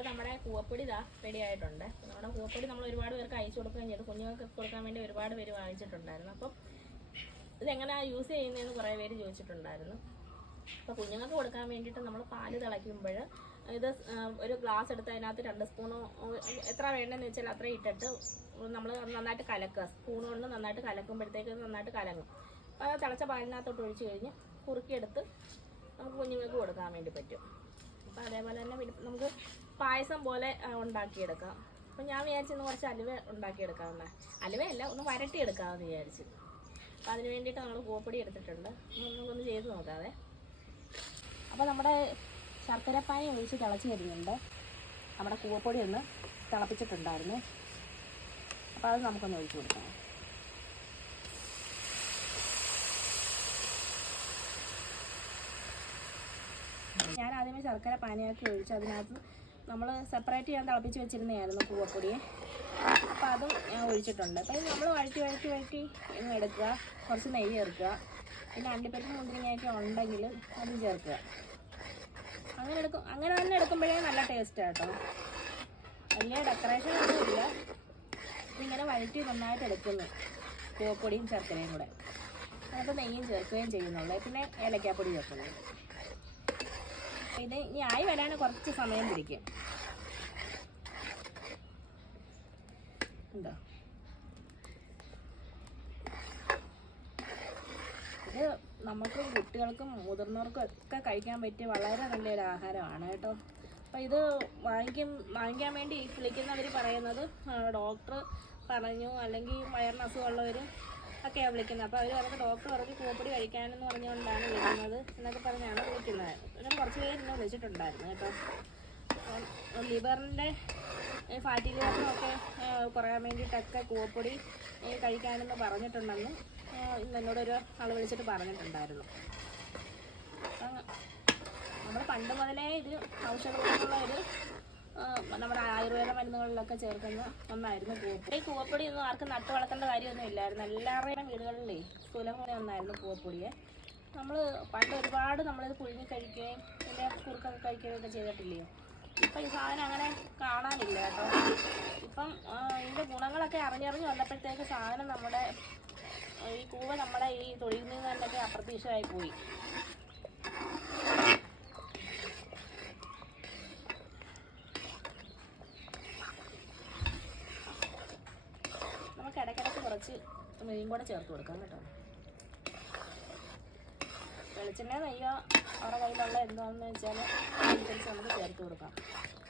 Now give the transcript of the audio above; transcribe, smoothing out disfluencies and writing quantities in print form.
അപ്പോൾ നമ്മുടെ കൂവപ്പൊടി ഇതാ റെഡി ആയിട്ടുണ്ട്. നമ്മുടെ കൂവപ്പൊടി നമ്മൾ ഒരുപാട് പേർക്ക് അയച്ചു കൊടുക്കുകയും ചെയ്തു. കുഞ്ഞുങ്ങൾക്ക് കൊടുക്കാൻ വേണ്ടി ഒരുപാട് പേര് വാങ്ങിച്ചിട്ടുണ്ടായിരുന്നു. അപ്പം ഇതെങ്ങനെയാണ് യൂസ് ചെയ്യുന്നതെന്ന് കുറേ പേര് ചോദിച്ചിട്ടുണ്ടായിരുന്നു. അപ്പോൾ കുഞ്ഞുങ്ങൾക്ക് കൊടുക്കാൻ വേണ്ടിയിട്ട് നമ്മൾ പാല് തിളയ്ക്കുമ്പോൾ ഇത് ഒരു ഗ്ലാസ് എടുത്ത് അതിനകത്ത് 2 സ്പൂൺ എത്ര വേണ്ടതെന്ന് വെച്ചാൽ അത്രയും ഇട്ടിട്ട് നമ്മൾ നന്നായിട്ട് കലക്കുക. സ്പൂൺ കൊണ്ട് നന്നായിട്ട് കലക്കുമ്പോഴത്തേക്ക് നന്നായിട്ട് കലങ്ങും. അപ്പോൾ അത് തിളച്ച പാലിനകത്തോട്ട് ഒഴിച്ച് കഴിഞ്ഞ് കുറുക്കിയെടുത്ത് നമുക്ക് കുഞ്ഞുങ്ങൾക്ക് കൊടുക്കാൻ വേണ്ടി പറ്റും. അപ്പോൾ അതേപോലെ തന്നെ നമുക്ക് പായസം പോലെ ഉണ്ടാക്കിയെടുക്കാം. അപ്പോൾ ഞാൻ വിചാരിച്ചിന്ന് കുറച്ച് അലുവ ഉണ്ടാക്കിയെടുക്കാവുന്ന അലുവയല്ല ഒന്ന് വരട്ടിയെടുക്കാമെന്ന് വിചാരിച്ചു. അപ്പോൾ അതിന് വേണ്ടിയിട്ട് നമ്മൾ കൂവപ്പൊടി എടുത്തിട്ടുണ്ട്. നമുക്കൊന്ന് ചെയ്ത് നോക്കാതെ. അപ്പോൾ നമ്മുടെ ശർക്കരപ്പാനി ഒഴിച്ച് തിളച്ച് വരുന്നുണ്ട്. നമ്മുടെ കൂവപ്പൊടി ഒന്ന് തിളപ്പിച്ചിട്ടുണ്ടായിരുന്നു. അപ്പോൾ അത് നമുക്കൊന്ന് ഒഴിച്ച് കൊടുക്കാം. ഞാൻ ആദ്യമേ ശർക്കര പാനിയാക്കി ഒഴിച്ച് അതിനകത്ത് നമ്മൾ സെപ്പറേറ്റ് ചെയ്യാൻ തിളപ്പിച്ച് വെച്ചിരുന്നതായിരുന്നു കൂവപ്പൊടിയെ. അപ്പോൾ അതും ഞാൻ ഒഴിച്ചിട്ടുണ്ട്. അപ്പോൾ നമ്മൾ വഴറ്റി ഇങ്ങ് എടുക്കുക. കുറച്ച് നെയ്യ് ചേർക്കുക. പിന്നെ അണ്ടിപ്പരിപ്പ് മുന്തിരിങ്ങയൊക്കെ ഉണ്ടെങ്കിൽ അതും ചേർക്കുക. അങ്ങനെ തന്നെ എടുക്കുമ്പോഴേ നല്ല ടേസ്റ്റാണ് കേട്ടോ. വലിയ ഡെക്കറേഷൻ ഒന്നുമില്ല. ഇതിങ്ങനെ വഴറ്റി നന്നായിട്ട് എടുക്കുന്നു കൂവപ്പൊടിയും ശർക്കരയും കൂടെ. അതിനകത്ത് നെയ്യും ചേർക്കുകയും ചെയ്യുന്നുള്ളൂ. പിന്നെ ഏലക്കാപ്പൊടി ചേർക്കുന്നു. ഇത് ഇനി ആയി വരാൻ കുറച്ച് സമയം പിടിക്കും. ഉണ്ടോ? ഇത് നമുക്കും കുട്ടികൾക്കും മുതിർന്നവർക്കും ഒക്കെ കഴിക്കാൻ പറ്റിയ വളരെ നല്ലൊരു ആഹാരമാണ് കേട്ടോ. അപ്പോൾ ഇത് വാങ്ങിക്കാൻ വേണ്ടി വിളിക്കുന്നവർ പറയുന്നത് ഡോക്ടർ പറഞ്ഞു, അല്ലെങ്കിൽ വയറിന് അസുഖമുള്ളവർ ഒക്കെയാണ് വിളിക്കുന്നത്. അപ്പോൾ അവർ പറഞ്ഞത് ഡോക്ടർ പറഞ്ഞ് കൂവപ്പൊടി കഴിക്കാനെന്ന് പറഞ്ഞുകൊണ്ടാണ് വിളിക്കുന്നത് എന്നൊക്കെ പറഞ്ഞാണ് വിളിക്കുന്നത്. അങ്ങനെ കുറച്ച് പേര് എന്നെ വിളിച്ചിട്ടുണ്ടായിരുന്നു കേട്ടോ. ലിവറിൻ്റെ ഫാറ്റി ലിവറിനൊക്കെ കുറയാൻ വേണ്ടിയിട്ടൊക്കെ കൂവപ്പൊടി കഴിക്കാനെന്ന് പറഞ്ഞിട്ടുണ്ടെന്ന് ഇന്ന് എന്നോടൊരു ആൾ വിളിച്ചിട്ട് പറഞ്ഞിട്ടുണ്ടായിരുന്നു. നമ്മൾ പണ്ട് മുതലേ ഇത് ഔഷധ ഗുണമുള്ള നമ്മുടെ ആയുർവേദ മരുന്നുകളിലൊക്കെ ചേർക്കുന്ന ഒന്നായിരുന്നു കൂവപ്പൊടി. ഈ കൂവപ്പൊടി ഒന്നും ആർക്കും നട്ടു വളർത്തേണ്ട കാര്യമൊന്നും ഇല്ലായിരുന്നു. എല്ലാവരുടെയും വീടുകളിലേ സുലഭമായ ഒന്നായിരുന്നു കൂവപ്പൊടിയെ. നമ്മൾ പണ്ട് ഒരുപാട് നമ്മളിത് പുഴുങ്ങി കഴിക്കുകയും പിന്നെ കുറുക്കൊക്കെ കഴിക്കുകയൊക്കെ ചെയ്തിട്ടില്ലയോ. ഇപ്പം ഈ സാധനം അങ്ങനെ കാണാനില്ല കേട്ടോ. ഇപ്പം ഇതിൻ്റെ ഗുണങ്ങളൊക്കെ അറിഞ്ഞറിഞ്ഞ് വന്നപ്പോഴത്തേക്ക് സാധനം നമ്മുടെ ഈ കൂവ നമ്മുടെ ഈ തൊഴിൽ നിന്ന് തന്നെയൊക്കെ അപ്രത്യക്ഷമായി പോയി. നമുക്ക് ഇടയ്ക്കിടയ്ക്ക് കുറച്ച് നെയ്യും കൂടെ ചേർത്ത് കൊടുക്കാം കേട്ടോ. വെളിച്ചെണ്ണ നെയ്യോ അവരുടെ കയ്യിലുള്ള എന്താണെന്ന് വെച്ചാൽ അതിനനുസരിച്ച് നമുക്ക് ചേർത്ത് കൊടുക്കാം.